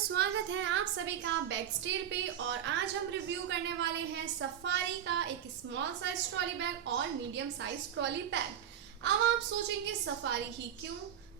स्वागत है आप सभी का बैकस्टेल पे। और आज हम रिव्यू करने वाले हैं सफारी का एक स्मॉल साइज ट्रॉली बैग और मीडियम साइज ट्रॉली बैग। अब आप सोचेंगे सफारी ही क्यों?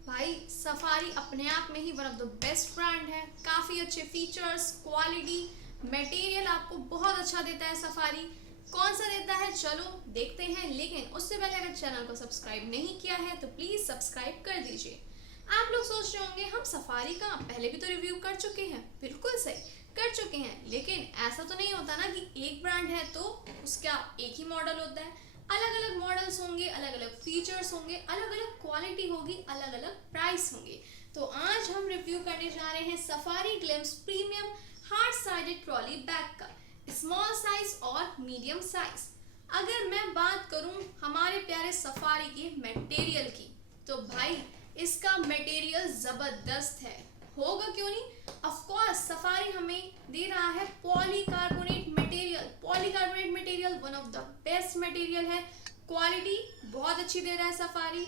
भाई सफारी अपने आप में ही one of the best brand है। काफ़ी अच्छे फीचर्स, क्वालिटी, मटेरियल आपको बहुत अच्छा देता है सफारी। कौन सा देता है चलो देखते हैं, लेकिन उससे पहले अगर चैनल को सब्सक्राइब नहीं किया है तो प्लीज़ सब्सक्राइब कर दीजिए। आप लोग सोच रहे होंगे हम सफारी का पहले भी तो रिव्यू कर चुके हैं। बिल्कुल सही, कर चुके हैं, लेकिन ऐसा तो नहीं होता ना कि एक ब्रांड है तो उसका एक ही मॉडल होता है। अलग अलग मॉडल्स होंगे, अलग अलग फीचर्स होंगे, अलग अलग क्वालिटी होगी, अलग अलग प्राइस होंगे। तो आज हम रिव्यू करने जा रहे हैं safari glimpse premium hard sided trolley bag का, स्मॉल साइज और मीडियम साइज। अगर मैं बात करूं हमारे प्यारे सफारी के मटेरियल की, तो भाई इसका मटेरियल जबरदस्त है। होगा क्यों नहीं? ऑफ कोर्स सफारी हमें दे रहा है polycarbonate material. Polycarbonate material one of the best material है। क्वालिटी बहुत अच्छी दे रहा है सफारी,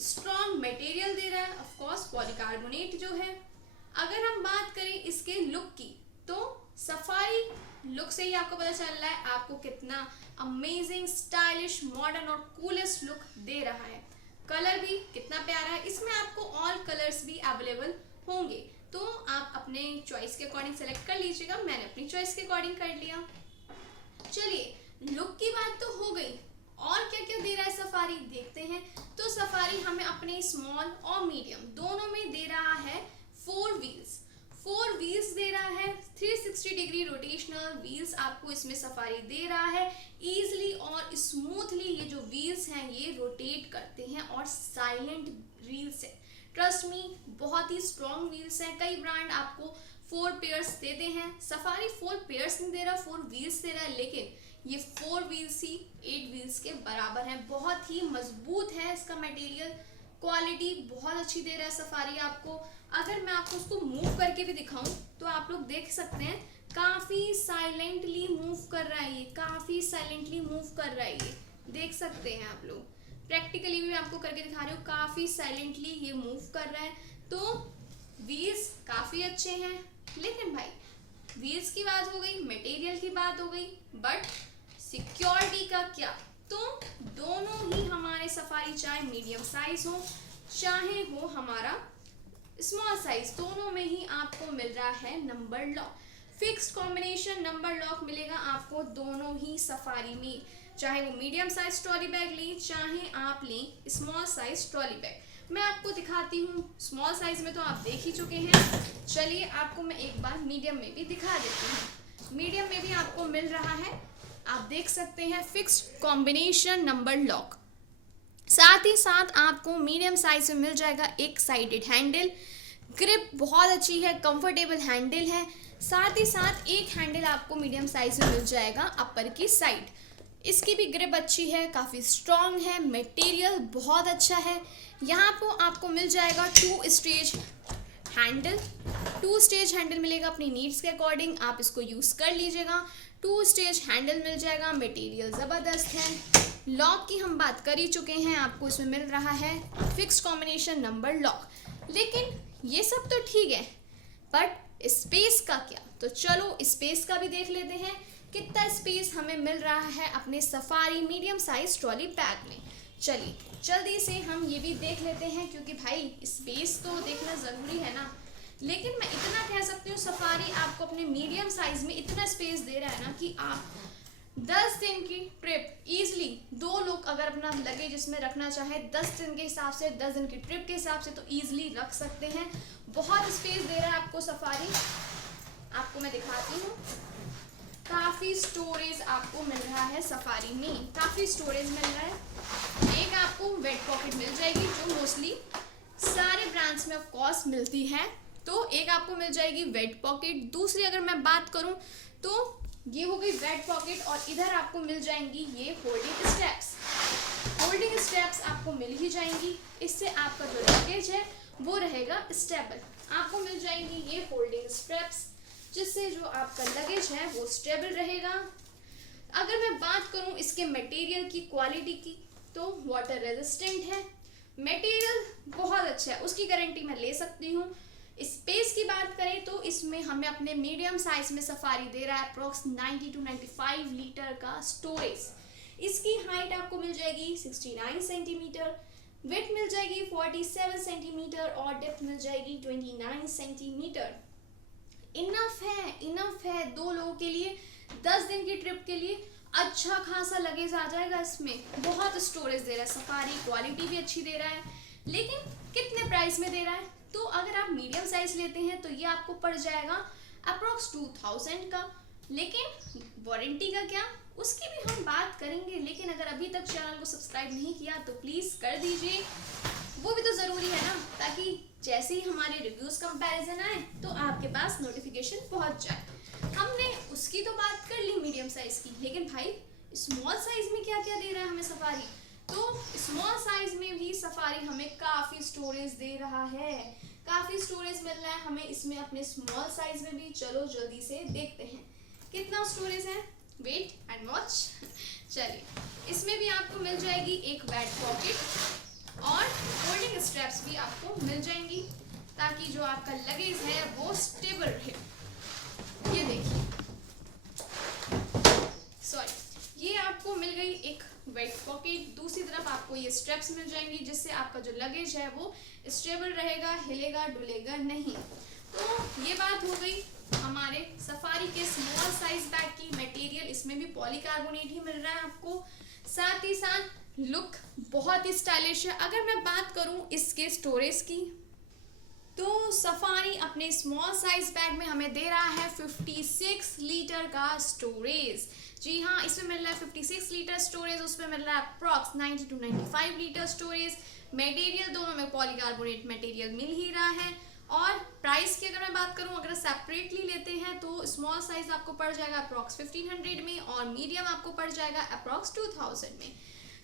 स्ट्रॉन्ग मटेरियल दे रहा है, ऑफ कोर्स पॉलीकार्बोनेट जो है। अगर हम बात करें इसके लुक की, तो सफारी लुक से ही आपको पता चल रहा है आपको कितना अमेजिंग, स्टाइलिश, मॉडर्न और कूलेस्ट लुक दे रहा है। कलर भी कितना प्यारा है, इसमें आपको ऑल कलर्स भी अवेलेबल होंगे, तो आप अपने चॉइस के अकॉर्डिंग सेलेक्ट कर लीजिएगा। मैंने अपनी चॉइस के अकॉर्डिंग कर लिया। चलिए लुक की बात तो हो गई, और क्या क्या दे रहा है सफारी देखते हैं। तो सफारी हमें अपने स्मॉल और मीडियम दोनों में दे रहा है 4 व्हील्स दे रहा है। 360 डिग्री रोटेशनल व्हील्स आपको इसमें सफारी दे रहा है। इजीली और स्मूथली ये जो व्हील्स हैं ये रोटेट करते हैं और साइलेंट व्हील्स है। ट्रस्ट मी, बहुत ही स्ट्रॉन्ग व्हील्स हैं। कई ब्रांड आपको 4 पेयर्स देते हैं, सफारी 4 पेयर्स नहीं दे रहा, 4 व्हील्स दे रहा है, लेकिन ये 4 व्हील्स ही 8 व्हील्स के बराबर है। बहुत ही मजबूत है इसका मटेरियल, क्वालिटी बहुत अच्छी दे रहा है सफारी आपको। अगर मैं आपको उसको मूव करके भी दिखाऊं तो आप लोग देख सकते हैं काफ़ी साइलेंटली मूव कर रहा है, ये काफ़ी साइलेंटली मूव कर रहा है, ये देख सकते हैं आप लोग। प्रैक्टिकली भी मैं आपको करके दिखा रही हूँ, काफ़ी साइलेंटली ये मूव कर रहा है। तो व्हील्स काफ़ी अच्छे हैं, लेकिन भाई व्हील्स की बात हो गई, मटेरियल की बात हो गई, बट सिक्योरिटी का क्या? तो दोनों ही हमारे सफारी, चाहे मीडियम साइज हो चाहे हो हमारा स्मॉल साइज, दोनों में ही आपको मिल रहा है number lock. Fixed combination number lock मिलेगा आपको दोनों ही सफारी में, चाहे वो मीडियम साइज ट्रॉली बैग लें चाहे आप लें स्मॉल साइज ट्रॉली बैग। मैं आपको दिखाती हूँ। स्मॉल साइज में तो आप देख ही चुके हैं, चलिए आपको मैं एक बार मीडियम में भी दिखा देती हूँ। मीडियम में भी आपको मिल रहा है, आप देख सकते हैं, फिक्स्ड कॉम्बिनेशन नंबर लॉक। साथ ही साथ आपको मीडियम साइज में मिल जाएगा एक साइडेड हैंडल। ग्रिप बहुत अच्छी है, कंफर्टेबल हैंडल है। साथ ही साथ एक हैंडल आपको मीडियम साइज में मिल जाएगा अपर की साइड। इसकी भी ग्रिप अच्छी है, काफ़ी स्ट्रॉन्ग है, मटेरियल बहुत अच्छा है। यहाँ पर आपको मिल जाएगा 2 स्टेज हैंडल। 2 स्टेज हैंडल मिलेगा, अपनी नीड्स के अकॉर्डिंग आप इसको यूज़ कर लीजिएगा। 2 स्टेज हैंडल मिल जाएगा, मटेरियल ज़बरदस्त है। लॉक की हम बात कर ही चुके हैं, आपको इसमें मिल रहा है फिक्स्ड कॉम्बिनेशन नंबर लॉक। लेकिन ये सब तो ठीक है, बट स्पेस का क्या? तो चलो स्पेस का भी देख लेते हैं, कितना स्पेस हमें मिल रहा है अपने safari medium size trolley bag में। चलिए जल्दी से हम ये भी देख लेते हैं, क्योंकि भाई स्पेस तो देखना ज़रूरी है ना। लेकिन मैं इतना कह सकती हूँ, सफारी आपको अपने मीडियम साइज में इतना स्पेस दे रहा है ना कि आप 10 दिन की ट्रिप ईजिली 2 लोग अगर अपना लगेज इसमें रखना चाहे 10 दिन के हिसाब से, 10 दिन की ट्रिप के हिसाब से, तो ईजिली रख सकते हैं। बहुत स्पेस दे रहा है आपको सफारी। आपको मैं दिखाती हूँ, काफ़ी स्टोरेज आपको मिल रहा है सफारी में, काफ़ी स्टोरेज मिल रहा है। एक आपको वेट पॉकेट मिल जाएगी जो मोस्टली सारे ब्रांड्स में ऑफ कोर्स मिलती है, तो एक आपको मिल जाएगी वेट पॉकेट। दूसरी अगर मैं बात करूं तो ये हो गई वेट पॉकेट, और इधर आपको मिल जाएंगी ये होल्डिंग स्ट्रैप्स। होल्डिंग स्ट्रैप्स आपको मिल ही जाएंगी, इससे आपका जो लगेज है वो रहेगा स्टेबल। आपको मिल जाएंगी ये होल्डिंग स्ट्रैप्स, जिससे जो आपका लगेज है वो स्टेबल रहेगा। अगर मैं बात करूं इसके मटेरियल की, क्वालिटी की, तो वाटर रेजिस्टेंट है, मटेरियल बहुत अच्छा है, उसकी गारंटी मैं ले सकती हूँ। स्पेस की बात करें तो इसमें हमें अपने मीडियम साइज में सफारी दे रहा है अप्रोक्स 90 to 95 लीटर का स्टोरेज। इसकी हाइट आपको मिल जाएगी 69 सेंटीमीटर, विड्थ मिल जाएगी 47 सेंटीमीटर और डेप्थ मिल जाएगी 29 सेंटीमीटर। इनफ है 2 लोगों के लिए, 10 दिन की ट्रिप के लिए अच्छा खासा लगेज आ जाएगा। इसमें बहुत स्टोरेज दे रहा है सफारी, क्वालिटी भी अच्छी दे रहा है। लेकिन कितने प्राइस में दे रहा है? तो अगर आप मीडियम साइज लेते हैं तो ये आपको पड़ जाएगा अप्रोक्स 2000 का। लेकिन वारंटी का क्या, उसकी भी हम बात करेंगे। लेकिन अगर अभी तक चैनल को सब्सक्राइब नहीं किया तो प्लीज कर दीजिए, वो भी तो जरूरी है ना, ताकि जैसे ही हमारे रिव्यूज कंपैरिजन आए तो आपके पास नोटिफिकेशन पहुंच जाए। हमने उसकी तो बात कर ली मीडियम साइज की, लेकिन भाई स्मॉल साइज में क्या क्या दे रहा है हमें सफारी? तो स्मॉल साइज में भी सफारी हमें काफी स्टोरेज दे रहा है, काफी स्टोरेज मिल रहा है हमें इसमें अपने स्मॉल साइज में भी। चलो जल्दी से देखते हैं कितना स्टोरेज है, वेट एंड वॉच। चलिए, इसमें भी आपको मिल जाएगी एक बैक पॉकेट और होल्डिंग स्ट्रैप्स भी आपको मिल जाएंगी, ताकि जो आपका लगेज है वो स्टेबल रहे। ये देखिए, सॉरी, ये आपको मिल गई एक बैक पॉकेट। दूसरी तरफ आपको ये स्ट्रैप्स मिल जाएंगी, जिससे आपका जो लगेज है वो स्टेबल रहेगा, हिलेगा डुलेगा नहीं। तो ये बात हो गई हमारे सफारी के स्मॉल साइज बैग की। मटेरियल इसमें भी पॉलीकार्बोनेट ही मिल रहा है आपको। साथ ही साथ लुक बहुत ही स्टाइलिश है। अगर मैं बात करूं इसके स्टोरेज की, तो सफारी अपने स्मॉल साइज बैग में हमें दे रहा है 56 लीटर का स्टोरेज। जी हाँ, इसमें मिल रहा है 56 लीटर स्टोरेज, उसमें मिल रहा है approx 90 to 95 litre storage. Material दोनों में पॉलीकार्बोनेट मटेरियल मिल ही रहा है। और प्राइस की अगर मैं बात करूं, अगर सेपरेटली लेते हैं तो स्मॉल साइज आपको पड़ जाएगा अप्रॉक्स 1500 में और मीडियम आपको पड़ जाएगा अप्रॉक्स 2000 में।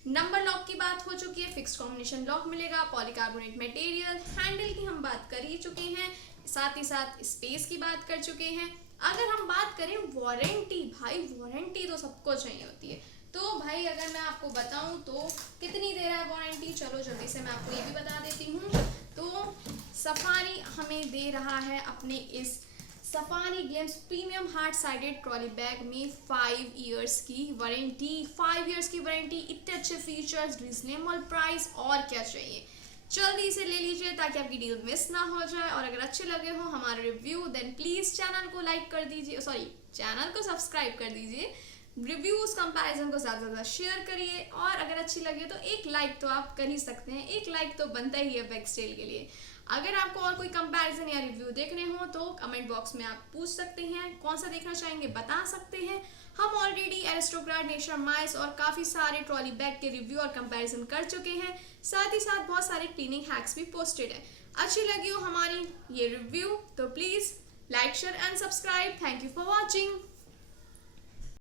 नंबर लॉक की बात हो चुकी है, फिक्स कॉम्बिनेशन लॉक मिलेगा, पॉलीकार्बोनेट मटेरियल। हैंडल की हम बात कर ही चुके हैं, साथ ही साथ स्पेस की बात कर चुके हैं। अगर हम बात करें वारंटी, भाई वारंटी तो सबको चाहिए होती है। तो भाई अगर मैं आपको बताऊं तो कितनी दे रहा है वारंटी, चलो जल्दी से मैं आपको ये भी बता देती हूँ। तो सफारी हमें दे रहा है अपने इस safari glimpse premium hard sided trolley bag में 5 इयर्स की वारंटी। 5 इयर्स की वारंटी, इतने अच्छे फीचर्स, रीजनेबल प्राइस, और क्या चाहिए। जल्दी से ले लीजिए ताकि आपकी डील मिस ना हो जाए। और अगर अच्छे लगे हो हमारे रिव्यू, देन प्लीज चैनल को लाइक कर दीजिए, सॉरी चैनल को सब्सक्राइब कर दीजिए। रिव्यूज कंपैरिजन को ज़्यादा से ज़्यादा शेयर करिए, और अगर अच्छी लगे तो एक लाइक तो आप कर ही सकते हैं, एक लाइक तो बनता ही है बैकस्टेल के लिए। अगर आपको और कोई कंपैरिजन या रिव्यू देखने हो तो कमेंट बॉक्स में आप पूछ सकते हैं, कौन सा देखना चाहेंगे बता सकते हैं। हम ऑलरेडी एरिस्टोक्रेट, नेचर माइल्स और काफ़ी सारे ट्रॉली बैग के रिव्यू और कंपैरिजन कर चुके हैं। साथ ही साथ बहुत सारे क्लीनिंग हैक्स भी पोस्टेड है। अच्छी लगी हो हमारी ये रिव्यू तो please like, share and subscribe. Thank you for watching.